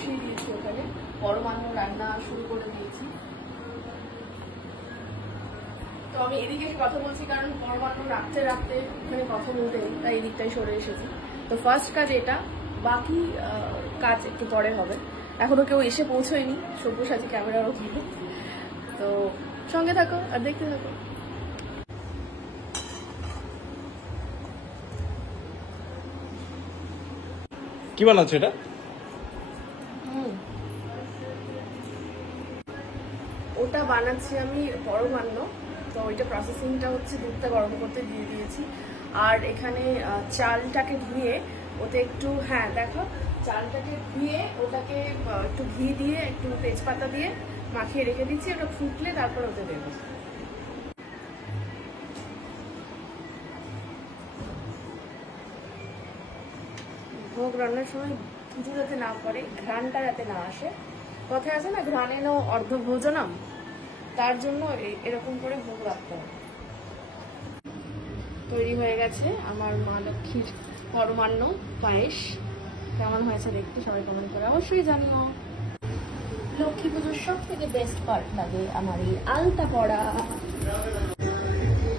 বসিয়ে দিয়েছি ওখানে, পরমান্ন রান্না শুরু করে দিয়েছি। তো আমি এদিকে কথা বলছি কারণ পরমান্ন রাখতে রাখতে ওখানে কথা বলতে নেই, তাই এদিকটাই সরে এসেছি। তো ফার্স্ট কাজ এটা, বাকি কাজ একটু পরে হবে। এখনো কেউ এসে পৌঁছয়নি, সব্যসাচী ক্যামেরার ওখানে। তো সঙ্গে থাকো আর দেখতে থাকো। কি বানাচ্ছে এটা? ওটা বানাচ্ছি আমি পরমান্ন। তো ওইটা প্রসেসিংটা হচ্ছে, দুধটা গরম করতে দিয়ে দিয়েছি। আর এখানে চালটাকে ধুয়ে ওতে একটু, হ্যাঁ দেখো, চালটাকে ধুয়ে ওটাকে একটু ঘি দিয়ে একটু তেজপাতা দিয়ে মাখিয়ে রেখে দিচ্ছি। ওটা ফুটলে তারপর ওতে দেবো। ভোগ রান্নার সময় পুজো যাতে না পড়ে, ঘ্রাণটা যাতে না আসে, কথায় আছে না ঘ্রাণেন অর্ধ ভোজনম, তার জন্য এরকম করে ভোগ রাখতে হবে। তৈরি হয়ে গেছে আমার মা লক্ষ্মীর পরমান্ন পায়েস। কেমন হয়েছে দেখতে সবাই কমেন্ট করে অবশ্যই জানিও। লক্ষ্মী পুজোর সব থেকে বেস্ট পার্ট লাগে আমার এই আলতা পড়া।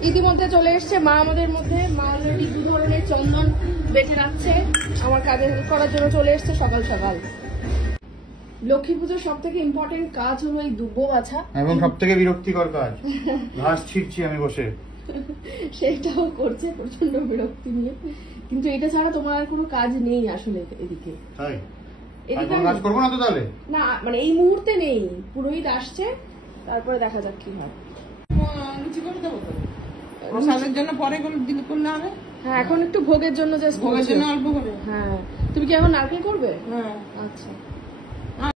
ইতিমধ্যে চলে এসছে মা আমাদের মধ্যে। মা অলরেডি 2 ধরনের চন্দন বেটে রাখছে, আমার কাজে হেল্প করার জন্য চলে এসছে সকাল সকাল। লক্ষ্মী পুজোর সব থেকে ইম্পর্টেন্ট কাজ হলো এই দুব্বো বাছা, এবং সব থেকে বিরক্তিকর কাজ ঘাস ছিঁড়ছি আমি বসে। সেটাও করছে প্রচন্ড বিরক্তি নিয়ে। কিন্তু এটা ছাড়া তোমার আর কোনো কাজ নেই আসলে এদিকে। তাই এদিকে কাজ করবো না তো তাহলে? না, মানে এই মুহূর্তে নেই, পুরোহিত আসছে, তারপরে দেখা যাক কি হয়। লুচি করে দেবো তো, প্রসাদের জন্য পরে করলে হবে। হ্যাঁ, এখন একটু ভোগের জন্য, জাস্ট ভোগের জন্য অল্প করে। হ্যাঁ, তুমি কি এখন নারকেল করবে? হ্যাঁ। আচ্ছা।